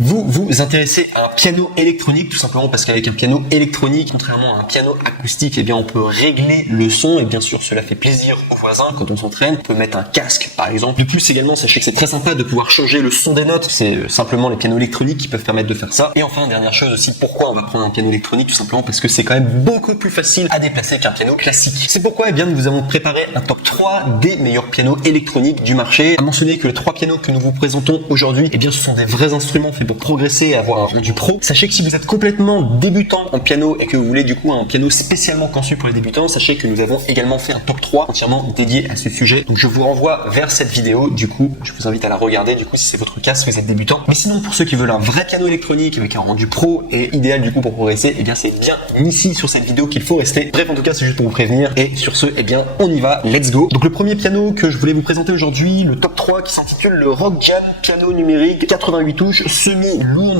Vous vous intéressez à un piano électronique tout simplement parce qu'avec un piano électronique, contrairement à un piano acoustique, eh bien on peut régler le son et bien sûr cela fait plaisir aux voisins quand on s'entraîne. On peut mettre un casque par exemple. De plus également, sachez que c'est très sympa de pouvoir changer le son des notes. C'est simplement les pianos électroniques qui peuvent permettre de faire ça. Et enfin, dernière chose aussi, pourquoi on va prendre un piano électronique? Tout simplement parce que c'est quand même beaucoup plus facile à déplacer qu'un piano classique. C'est pourquoi eh bien nous avons préparé un top 3 des meilleurs pianos électroniques du marché. À mentionner que les 3 pianos que nous vous présentons aujourd'hui, eh bien ce sont des vrais instruments faits pour progresser et avoir un rendu pro. Sachez que si vous êtes complètement débutant en piano et que vous voulez du coup un piano spécialement conçu pour les débutants, sachez que nous avons également fait un top 3 entièrement dédié à ce sujet. Donc je vous renvoie vers cette vidéo, du coup je vous invite à la regarder du coup si c'est votre cas, si vous êtes débutant. Mais sinon pour ceux qui veulent un vrai piano électronique avec un rendu pro et idéal du coup pour progresser, eh bien c'est bien ici sur cette vidéo qu'il faut rester. Bref, en tout cas c'est juste pour vous prévenir et sur ce eh bien on y va, let's go. Donc le premier piano que je voulais vous présenter aujourd'hui, le top 3 qui s'intitule le Rock Jam piano numérique 88 touches semi-lourd.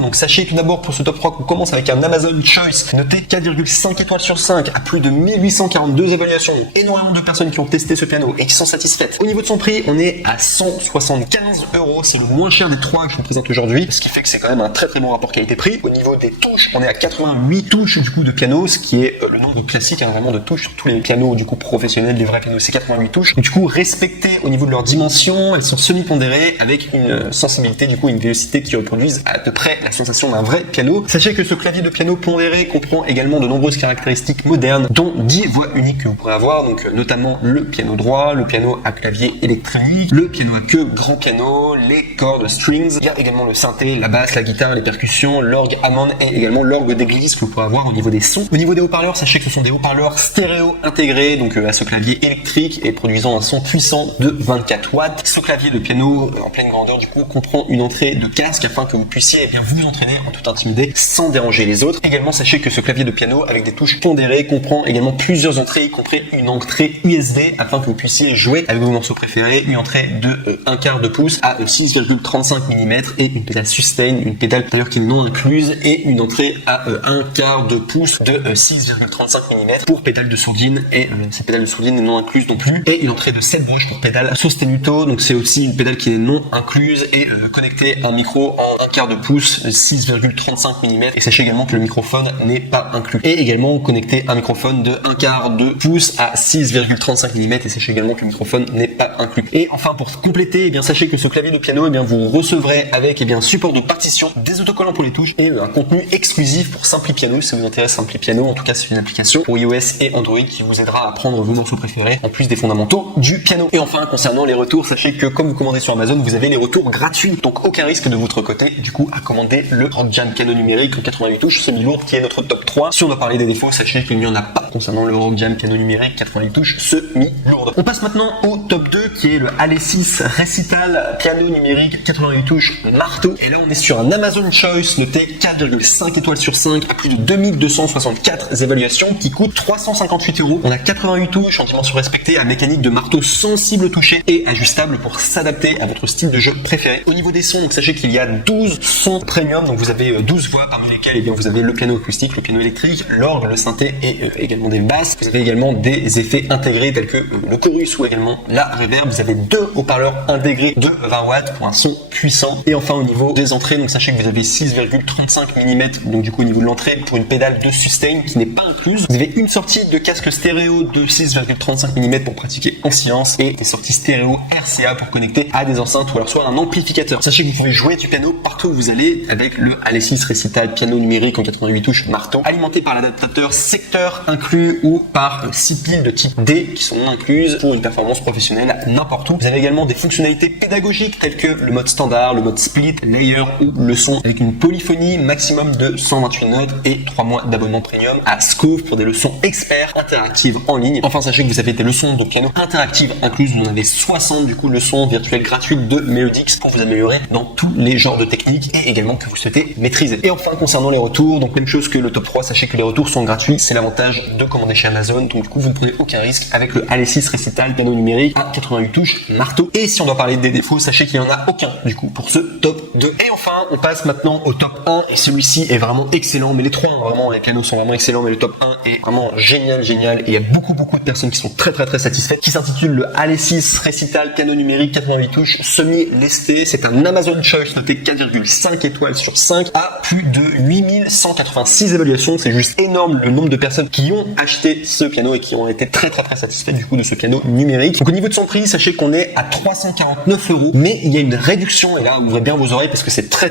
Donc sachez tout d'abord pour ce top 3 qu'on commence avec un Amazon Choice noté 4,5 étoiles sur 5 à plus de 1842 évaluations. Donc énormément de personnes qui ont testé ce piano et qui sont satisfaites. Au niveau de son prix, on est à 175 €, c'est le moins cher des 3 que je vous présente aujourd'hui, ce qui fait que c'est quand même un très très bon rapport qualité-prix. Au niveau des touches, on est à 88 touches du coup de piano, ce qui est le nombre classique vraiment de touches sur tous les pianos du coup professionnels, les vrais pianos c'est 88 touches. Donc, du coup respectées au niveau de leur dimension, elles sont semi-pondérées avec une sensibilité du coup une vélocité qui reproduisent à peu près la sensation d'un vrai piano. Sachez que ce clavier de piano pondéré comprend également de nombreuses caractéristiques modernes, dont 10 voix uniques que vous pourrez avoir, donc notamment le piano droit, le piano à clavier électrique, le piano à queue grand piano, les cordes strings, il y a également le synthé, la basse, la guitare, les percussions, l'orgue Hammond et également l'orgue d'église que vous pourrez avoir au niveau des sons. Au niveau des haut-parleurs, sachez que ce sont des haut-parleurs stéréo intégrés donc à ce clavier électrique et produisant un son puissant de 24 watts. Ce clavier de piano en pleine grandeur du coup comprend une entrée de casque afin que vous puissiez eh bien vous entraîner en toute intimité sans déranger les autres. Également sachez que ce clavier de piano avec des touches pondérées comprend également plusieurs entrées, y compris une entrée USB afin que vous puissiez jouer avec vos morceaux préférés, une entrée de 1/4 de pouce à 6,35 mm et une pédale sustain, une pédale d'ailleurs qui est non incluse et une entrée à 1/4 de pouce de 6,35 mm pour pédale de sourdine et cette pédale de sourdine n'est non incluse non plus, et une entrée de 7 broches pour pédale sostenuto, donc c'est aussi une pédale qui est non incluse et connectée à un micro en 1/4 de pouce 6,35 mm, et sachez également que le microphone n'est pas inclus, et également connecté à un microphone de 1/4 de pouce à 6,35 mm, et sachez également que le microphone n'est pas inclus. Et enfin pour compléter, eh bien sachez que ce clavier de piano, eh bien vous recevrez avec support de partition, des autocollants pour les touches et un contenu exclusif pour Simply Piano. Si ça vous intéresse Simply Piano, en tout cas c'est une application pour iOS et Android qui vous aidera à apprendre vos morceaux préférés en plus des fondamentaux du piano. Et enfin concernant les retours, sachez que comme vous commandez sur Amazon, vous avez les retours gratuits, donc aucun risque de votre côté du coup à commander le Rock Jam piano numérique en 88 touches semi-lourd qui est notre top 3. Si on doit parler des défauts, sachez qu'il n'y en a pas concernant le Rock Jam piano numérique 88 touches semi-lourd. On passe maintenant au top 2 qui est le Alesis Recital piano numérique 88 touches marteau, et là on est sur un Amazon Choice noté 4,5 étoiles sur 5 à plus de 2264 évaluations qui coûte 358 €. On a 88 touches en dimension respectée à mécanique de marteau sensible au toucher et ajustable pour s'adapter à votre style de jeu préféré. Au niveau des sons, donc sachez qu'il y a 12 sons premium, donc vous avez 12 voix parmi lesquelles eh bien, vous avez le piano acoustique, le piano électrique, l'orgue, le synthé et également des basses. Vous avez également des effets intégrés tels que le chorus ou également la reverb. Vous avez 2 haut-parleurs intégrés de 20 watts pour un son puissant. Et enfin au niveau des entrées, donc sachez que vous avez 6,35 mm, donc du coup au niveau de l'entrée pour une pédale de sustain qui n'est pas incluse. Vous avez une sortie de casque stéréo de 6,35 mm pour pratiquer en silence et des sorties stéréo RCA pour connecter à des enceintes ou alors soit un amplificateur. Sachez que vous pouvez jouer du piano partout où vous allez avec le Alesis Recital piano numérique en 88 touches marteau, alimenté par l'adaptateur secteur inclus ou par 6 piles de type D qui sont non incluses pour une performance professionnelle n'importe où. Vous avez également des fonctionnalités pédagogiques telles que le mode standard, le mode split, layer ou le son avec une polyphonie maximum de 128 notes et 3 mois d'abonnement premium à Scove pour des leçons experts interactives en ligne. Enfin sachez que vous avez des leçons de piano interactives incluses, vous en avez 60 du coup leçons virtuelles gratuites de Melodix pour vous améliorer dans tous les genres de techniques et également que vous souhaitez maîtriser. Et enfin concernant les retours, donc même chose que le top 3, sachez que les retours sont gratuits, c'est l'avantage de commander chez Amazon. Donc du coup, vous ne prenez aucun risque avec le Alesis Recital piano numérique à 88 touches marteau. Et si on doit parler des défauts, sachez qu'il n'y en a aucun du coup pour ce top 2. Et enfin, on passe maintenant au top 1 et celui-ci est vraiment excellent. Mais les trois, vraiment, les pianos sont vraiment excellents, mais le top 1 est vraiment génial. Et il y a beaucoup de personnes qui sont très satisfaites, qui s'intitule le Alesis Recital piano numérique 88 touches semi-lesté. C'est un Amazon Choice noté 4,5 étoiles sur 5 à plus de 8186 évaluations. C'est juste énorme le nombre de personnes qui ont acheté ce piano et qui ont été très satisfaites du coup de ce piano numérique. Donc au niveau de son prix, sachez qu'on est à 349 €, mais il y a une réduction et là ouvrez bien vos oreilles parce que c'est très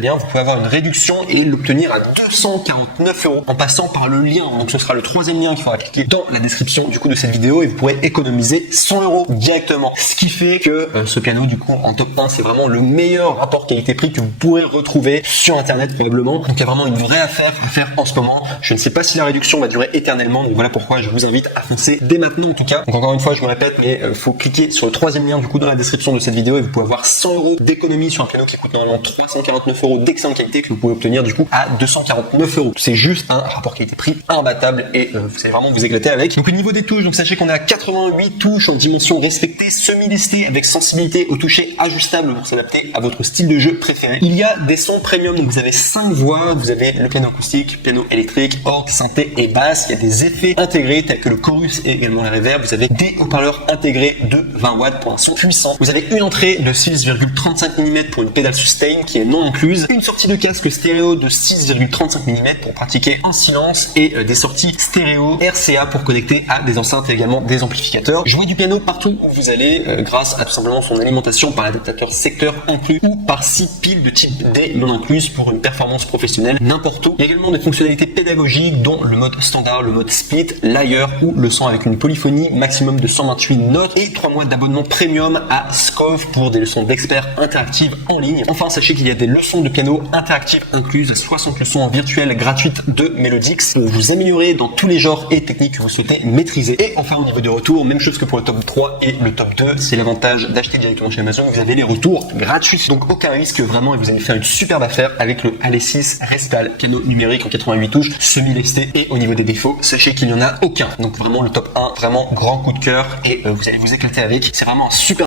bien. Vous pouvez avoir une réduction et l'obtenir à 249 € en passant par le lien. Donc ce sera le troisième lien qu'il faudra cliquer dans la description du coup de cette vidéo et vous pourrez économiser 100 € directement. Ce qui fait que ce piano du coup en top 1 c'est vraiment le meilleur rapport qualité-prix que vous pourrez retrouver sur internet probablement. Donc il y a vraiment une vraie affaire à faire en ce moment. Je ne sais pas si la réduction va durer éternellement, donc voilà pourquoi je vous invite à foncer dès maintenant en tout cas. Donc encore une fois je me répète, mais faut cliquer sur le troisième lien du coup dans la description de cette vidéo et vous pouvez avoir 100 € d'économie sur un piano qui coûte normalement 349 € d'excellente qualité que vous pouvez obtenir du coup à 249 €. C'est juste un rapport qualité-prix imbattable et vous allez vraiment vous éclater avec. Donc au niveau des touches, donc sachez qu'on est à 88 touches en dimension respectée, semi-lestée avec sensibilité au toucher ajustable pour s'adapter à votre style de jeu préféré. Il y a des sons premium, donc vous avez 5 voix, vous avez le piano acoustique, piano électrique, orgue, synthé et basse. Il y a des effets intégrés tels que le chorus et également la reverb. Vous avez des haut-parleurs intégrés de 20 watts pour un son puissant. Vous avez une entrée de 6,35 mm pour une pédale sustain qui est non incluse, une sortie de casque stéréo de 6,35 mm pour pratiquer en silence et des sorties stéréo RCA pour connecter à des enceintes et également des amplificateurs. Jouer du piano partout où vous allez grâce à tout simplement son alimentation par l'adaptateur secteur inclus ou par 6 piles de type D non incluses pour une performance professionnelle n'importe où. Il y a également des fonctionnalités pédagogiques dont le mode standard, le mode split, l'ailleurs ou le son avec une polyphonie maximum de 128 notes et 3 mois d'abonnement premium à Scov pour des leçons d'experts interactives en ligne. Enfin, sachez qu'il y a des leçons de piano interactives incluses, 60 leçons virtuelles gratuites de Melodix pour vous améliorer dans tous les genres et techniques que vous souhaitez maîtriser. Et enfin, au niveau des retours, même chose que pour le top 3 et le top 2, c'est l'avantage d'acheter directement chez Amazon, vous avez les retours gratuits. Donc aucun risque vraiment et vous allez faire une superbe affaire avec le Alesis Recital piano numérique en 88 touches semi-lesté. Et au niveau des défauts, sachez qu'il n'y en a aucun. Donc vraiment le top 1, vraiment grand coup de cœur et vous allez vous éclater avec. C'est vraiment un super